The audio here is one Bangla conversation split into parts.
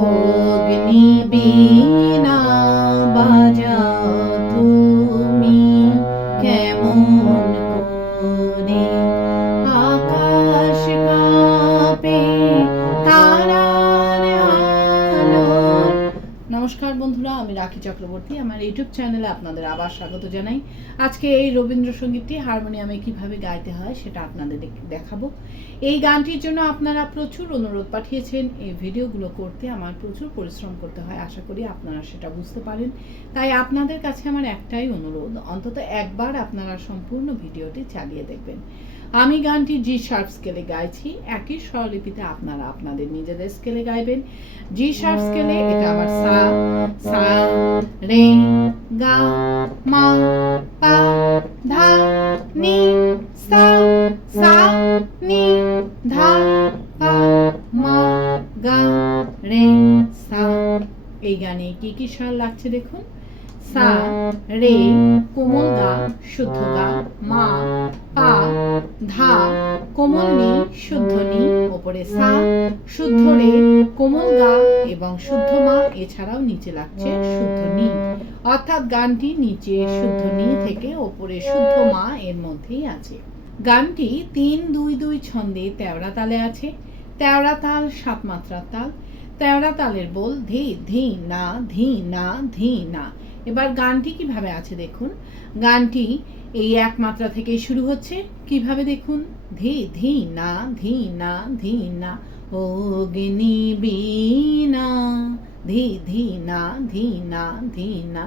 অগ্নিবীণা বাজাও তুমি কেমন করে, আকাশ কাঁপে তারার আলোয়। নমস্কার বন্ধুরা, আমি রাখি চক্রবর্তী। আমার ইউটিউব চ্যানেলে আপনাদের আবার স্বাগত জানাই। আজকে এই রবীন্দ্রসঙ্গীতটি হারমোনিয়ামে কিভাবে গাইতে হয় সেটা আপনাদের দেখাবো। এই গানটির জন্য আপনারা প্রচুর অনুরোধ পাঠিয়েছেন। এই ভিডিওগুলো করতে আমার প্রচুর পরিশ্রম করতে হয়, আশা করি আপনারা সেটা বুঝতে পারেন। তাই আপনাদের কাছে আমার একটাই অনুরোধ, অন্তত একবার আপনারা সম্পূর্ণ ভিডিওটি চালিয়ে দেখবেন। আমি গানটি জি শার্প স্কেলে গাইছি, একই স্বরলিপিতে আপনারা আপনাদের নিজেদের স্কেলে গাইবেন। জি শার্প স্কেলে এটা আবার সা, সা, রে, গা, মা, পা, ধা, নি, সা, সা, নি, ধা, পা, মা, গা, রে, সা। এই গানে কি কি স্বর লাগছে দেখুন। সা, রে, কোমল গা, শুদ্ধ গা, মা, পা, ধা, কোমল নি, শুদ্ধ নি, ওপরে সা, শুদ্ধ রে, কোমল গা এবং শুদ্ধ মা, এছাড়াও নিচে লাগছে শুদ্ধ নি। অর্থাৎ গানটি নিচে শুদ্ধ নি থেকে ওপরে শুদ্ধ মা এর মধ্যেই আছে। গানটি ৩-২-২ ছন্দে তেওড়া তালে আছে। তেওড়া তাল ৭ মাত্রার তাল। তেওড়া তালের বোল ধি ধি না ধি না ধি না। এবার গানটি কিভাবে আছে দেখুন। গানটি এই ১ মাত্রা থেকে শুরু হচ্ছে। কিভাবে দেখুন, ধি ধি না ধি না ধি না, অগ্নিবীণা ধি ধি না ধি না ধি না,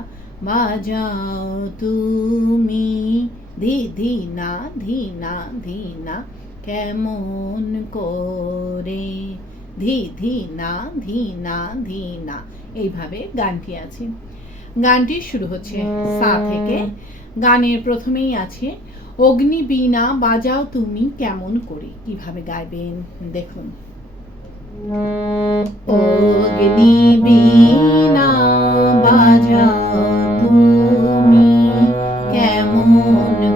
বাজাও তুমি ধি ধি না ধি না ধি না, কেমন করে ধি ধি না ধি না ধি না। এইভাবে গানটি আছে। গানটি শুরু হচ্ছে সা থেকে। গানের প্রথমেই আছে অগ্নিবীণা বাজাও তুমি কেমন করে। কিভাবে গাইবেন দেখুন। অগ্নিবীণা বাজাও তুমি কেমন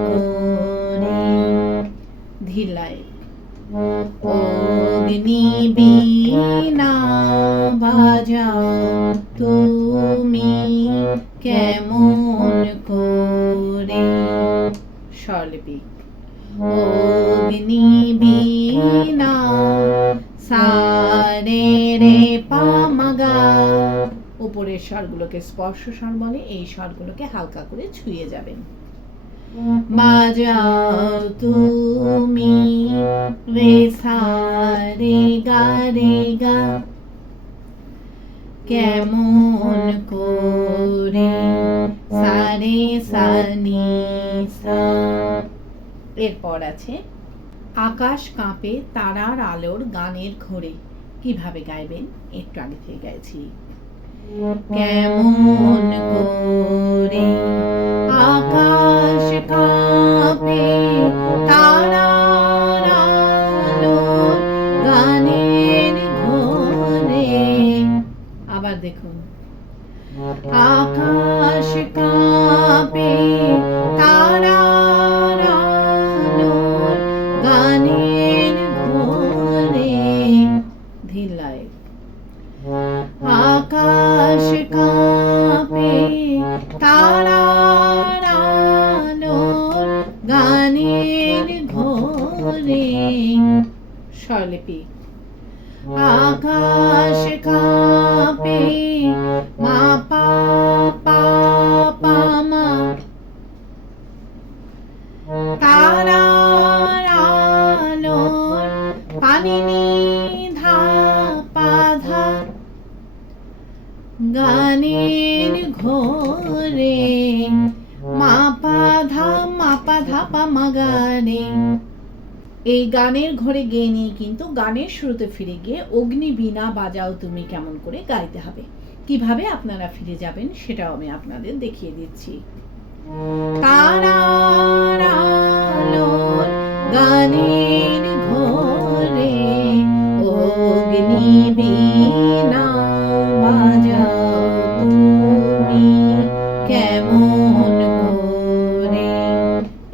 করে, ধিলাই। অগ্নিবীণা বাজাও তুমি কেমন করে, স্বরলিপি। অগ্নিবীণা সা রে রে পা মা গা, উপরের স্বরগুলোকে স্পর্শ স্বর বলে, এই স্বরগুলোকে হালকা করে ছুঁয়ে যাবেন। বাজাও তুমি রে সা রে গা কেমন করে, সা রে সা নি সা। এরপর আছে আকাশ কাঁপে তারার আলোর গানের ঘোরে। কিভাবে গাইবেন একটু আগে থেকে গাইছি। কেমন করে আকাশ কাঁপে তারার আলোর গানের ঘোরে। আবার দেখুন, আকাশ কাঁপে তারার আলোর গানের ঘোরে, ধিলাই। আকাশ কাঁপে তারার আলোর গানের ঘোরে, স্বরলিপি। আকাশ কাঁপে মা পা পা পা মা, তারার আলোর পানি নি ধা পা ধা, গানের ঘোরে মা পা ধা পা মা গা রে। এই গানের ঘরে গেয়ে নিয়ে কিন্তু গানের শুরুতে ফিরে গিয়ে অগ্নিবীণা বাজাও তুমি কেমন করে গাইতে হবে। কিভাবে আপনারা ফিরে যাবেন সেটাও আমি আপনাদের দেখিয়ে দিচ্ছি। তারার আলোর গানের ঘোরে অগ্নিবীণা বাজাও তুমি কেমন করে।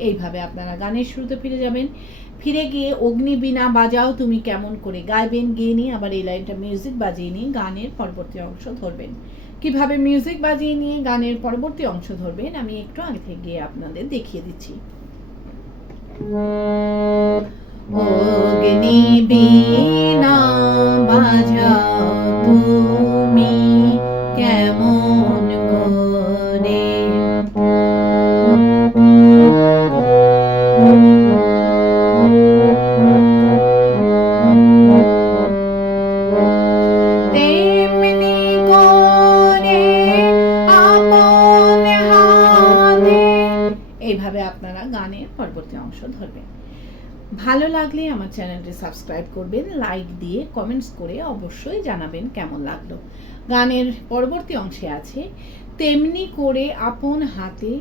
এইভাবে আপনারা গানের শুরুতে ফিরে যাবেন। ফিরে গিয়ে অগ্নিবীণা বাজাও তুমি কেমন করে গাইবেন, গেয়ে নিয়ে আবার এই লাইনটা মিউজিক বাজিয়ে নিয়ে গানের পরবর্তী অংশ ধরবেন। কিভাবে মিউজিক বাজিয়ে নিয়ে গানের পরবর্তী অংশ ধরবেন আমি একটু আগে থেকে গিয়ে আপনাদের দেখিয়ে দিচ্ছি। অগ্নিবীণা বাজাও তুমি কেমন করে তেমনি করে আপন হাতে, এইভাবে আপনারা গানের পরবর্তী অংশ ধরবেন। ভালো লাগলে আমার চ্যানেলটি সাবস্ক্রাইব করবেন, লাইক দিয়ে কমেন্টস করে অবশ্যই জানাবেন কেমন লাগলো। গানের পরবর্তী অংশে আছে তেমনি করে আপন হাতে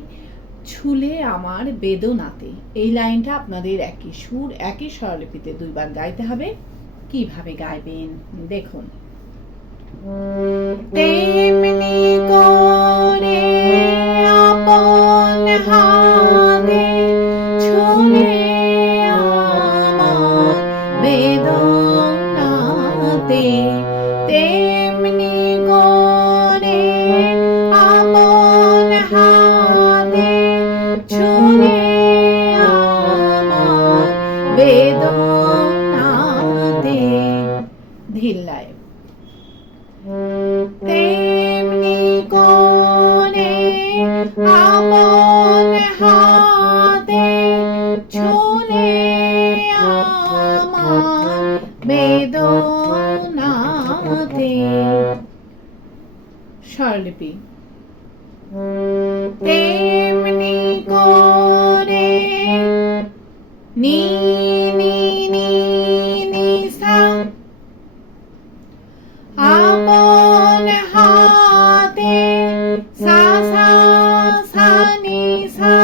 ছুলে আমার বেদনাতে। এই লাইনটা আপনাদের একই সুর একই স্বরলিপিতে দুইবার গাইতে হবে। কিভাবে গাইবেন দেখুন। তেমনি করে আপন হাতে ছুলে আমার বেদনাতে, তেমনি করে আপন হাতে ছুলে আমার বেদনাতে। ধিল্লায় তেমনি করে আপন হাতে ছুলে আমার বেদনাতে। স্বরলিপি তেমনি করে নি নি নি নি সা, আপন হাতে সা সা সা নি সা,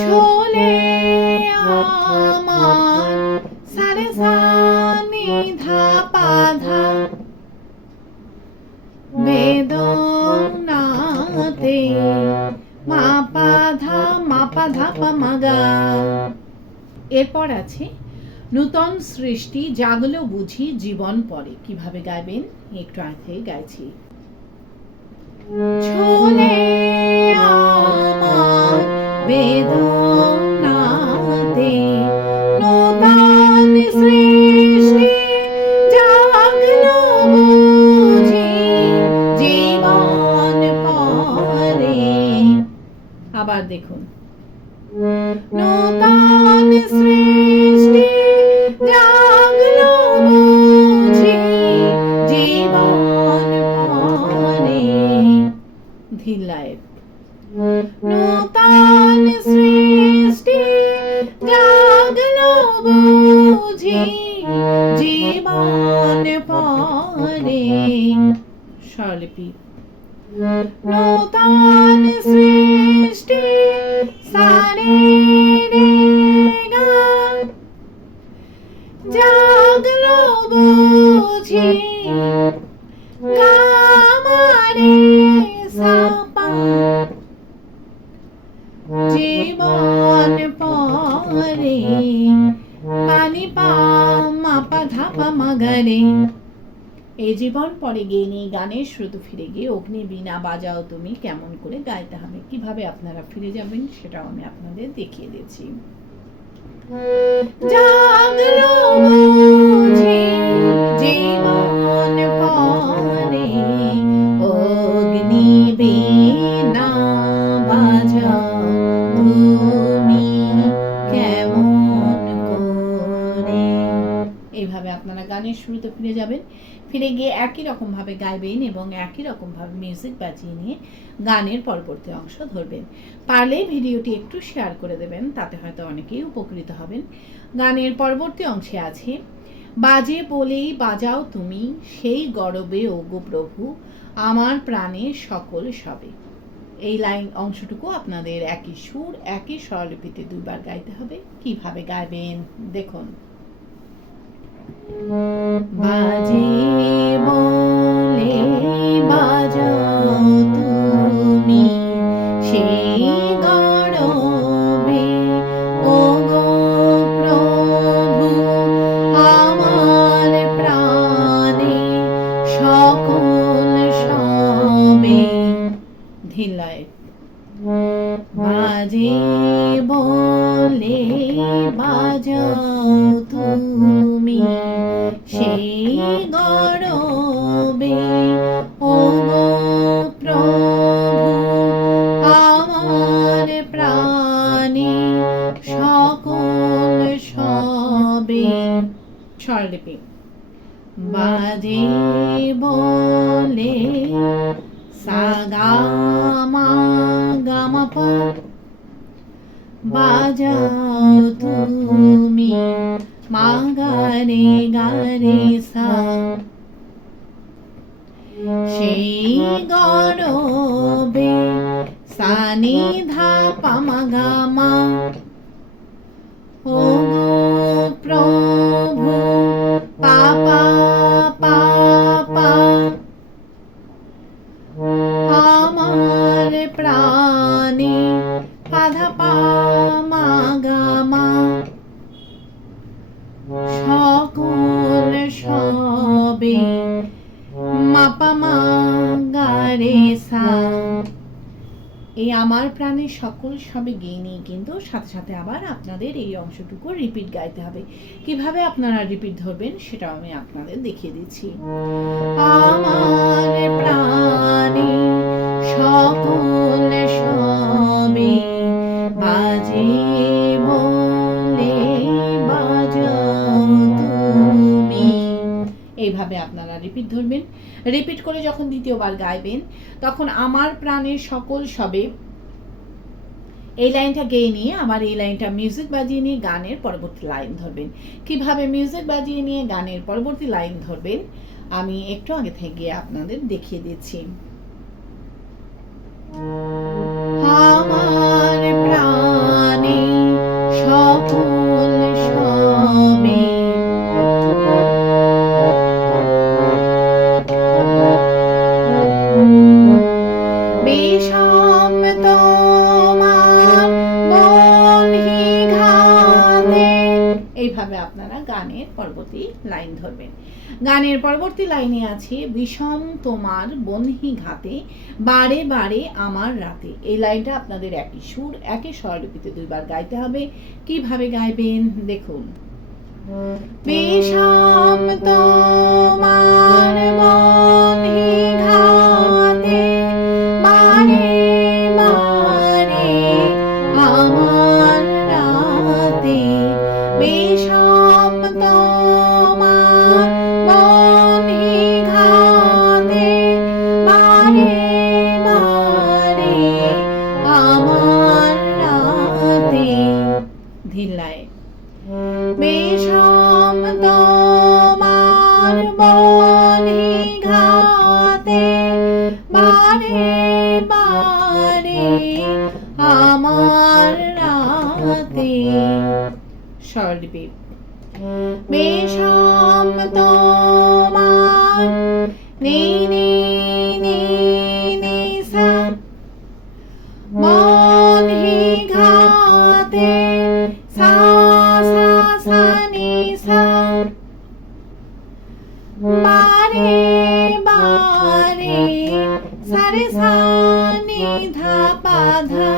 ছুলে আমার সারে সা নি ধা পা ধা বেদনাতে, মা পা ধা পা মা গা। এরপর আছে নূতন সৃষ্টি জাগলো বুঝি জীবন পরে। কিভাবে গাইবেন একটু আগে গাইছি। ছুলে আমার বেদনাতে নূতন সৃষ্টি জাগলো বুঝি জীবন পরে। আবার দেখুন। নূতন সৃষ্টি জাগলো বুঝি জীবন পরে। ধিল্লায় নূতন সৃষ্টি জাগলো বুঝি জীবন পরে। স্বরলিপি নূতন সৃষ্টি সারে রে গা, জাগলো বুঝি গা মা রে সা পা, জীবন পরে। পানি পা মা পা ধা পা মা গা রে। এই জীবন পরে গিয়ে নিয়ে গানের শ্রুত ফিরে গিয়ে অগ্নিবীণা বাজাও তুমি কেমন করে গাইতে হবে। কিভাবে আপনারা ফিরে যাবেন সেটাও আমি আপনাদের দেখিয়ে দিয়েছি। জাগলো বুঝি জীবন পরে অগ্নিবীণা বাজাও তুমি কেমন করে। এইভাবে আপনারা গানের শুরুতে ফিরে যাবেন, ফিরে গিয়ে একই রকম ভাবে গাইবেন এবং একই রকম ভাবে মিউজিক বাজিয়ে নিয়ে গানের পরবর্তী অংশ ধরবেন। পারলে ভিডিওটি একটু শেয়ার করে দেবেন, তাতে হয়তো অনেকেই উপকৃত হবেন। গানের পরবর্তী অংশে আছে বাজে বলেই বাজাও তুমি সেই গরবে ওগো প্রভু আমার প্রাণে সকল সবে। এই লাইন অংশটুকু আপনাদের একই সুর একই স্বরলিপিতে দুইবার গাইতে হবে। কিভাবে গাইবেন দেখুন। বাজে বলে বাজাও তুমি সেই গরবে সেই গরবে ওগো প্রভু আমার প্রাণে সকল সবে স্বরলিপি বাজে বলে সা গা মা গা মা পা বাজাও তুমি মা গা রে সা সেই গরবে সা নি ধা পা মা গা মা ও গো প্রভু পা পা পা পা আমার প্রাণে পাধা পা মা গা মা সকল সবে মা পা মা গা রে সা। এই আমার প্রাণের সকল সবে গেয়ে নিয়ে কিন্তু সাথে সাথে আবার আপনাদের এই অংশটুকু রিপিট গাইতে হবে। কিভাবে আপনারা রিপিট ধরবেন সেটাও আমি আপনাদের দেখিয়ে দিচ্ছি। আমার প্রাণে সকল সবে বাজে বলে বাজাও তুমি। এইভাবে আপনারা রিপিট ধরবেন। রিপিট করে যখন দ্বিতীয়বার গাইবেন তখন আমার প্রাণের সকল সবে এই লাইনটা গেয়ে নিয়ে আবার এই লাইনটা মিউজিক বাজিয়ে নিয়ে গানের পরবর্তী লাইন ধরবেন। কিভাবে মিউজিক বাজিয়ে নিয়ে গানের পরবর্তী লাইন ধরবেন আমি একটু আগে থেকে আপনাদের দেখিয়ে দিচ্ছি। আমার প্রাণে সকল সবে বিষম তোমার বহ্নি ঘাতে। এইভাবে আপনারা গানের পরবর্তী লাইন ধরবেন। গানের পরবর্তী লাইনে আছে বিষম তোমার বহ্নি ঘাতে বারে বারে আমার রাতে। এই লাইনটা আপনাদের একই সুর একই স্বরলিপিতে দুইবার গাইতে হবে। কিভাবে গাইবেন দেখুন। বিষম তোমার বহ্নি ঘাতে বারে বারে আমার রাতে। বিষম তোমার বহ্নি ঘাতে বারে বারে আমার রাতে। ধিল্লায় বিষম তোমার বহ্নি ঘাতে বারে বারে আমার রাতে। স্বরলিপি বিষম তোমার নি নি নি নি সা বহ্নি ঘাতে সা সা সা নি সা বারে বারে সা রে সা নি ধা পা ধা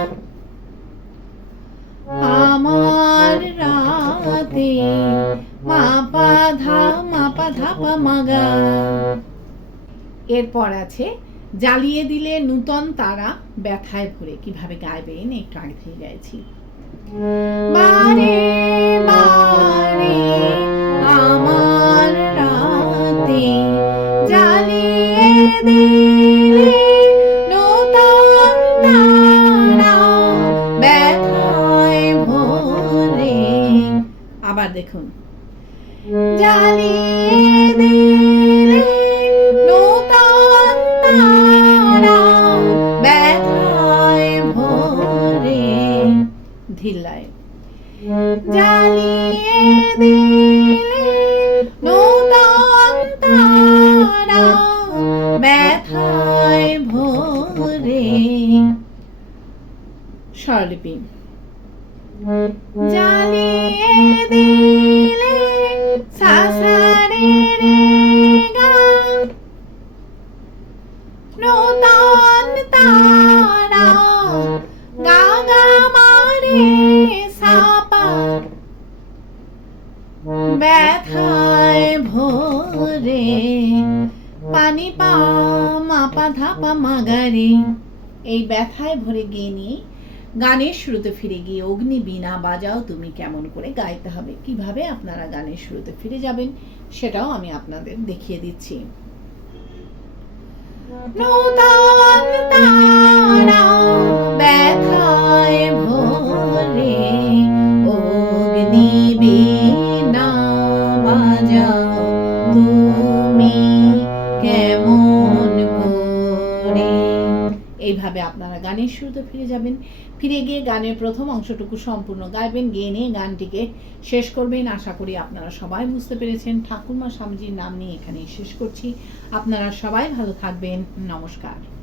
আমার রাতে মা পা ধা পা মা গা। এরপর আছে জ্বালিয়ে দিলে নূতন তারা ব্যথায় ভরে। কিভাবে গাইবেন একটু আগে থেকে গাইছি। বারে বারে আমার রাতে জ্বালিয়ে দিলে নূতন তারা ব্যথায় ভরে। আবার দেখুন। জ্বালিয়ে দিলে নূতন তারা ব্যথায় ভরে। ধিল্লায় জ্বালিয়ে দিলে নূতন তারা ব্যথায় ভরে। স্বরলিপি জ্বালিয়ে দিলে সা সা রে ব্যথায় ভরে পানি পা মা পা ধা পা মা গা রে। এই ব্যথায় ভরে গিয়ে নিয়ে গানের শুরুতে ফিরে গিয়ে অগ্নি বীণা বাজাও তুমি কেমন করে গাইতে হবে। কিভাবে আপনারা গানের শুরুতে ফিরে যাবেন সেটাও আমি আপনাদের দেখিয়ে দিচ্ছি। নূতন তারা ব্যথায় ভরে অগ্নি বীণা বাজাও তুমি কেমন করে। এইভাবে আপনারা গানের শুরুতে ফিরে যাবেন। ফিরে গিয়ে গানের প্রথম অংশটুকু সম্পূর্ণ গাইবেন, গেয়ে নিয়ে গানটিকে শেষ করবেন। আশা করি আপনারা সবাই বুঝতে পেরেছেন। ঠাকুরমা স্বামীজির নাম নিয়ে এখানেই শেষ করছি। আপনারা সবাই ভালো থাকবেন। নমস্কার।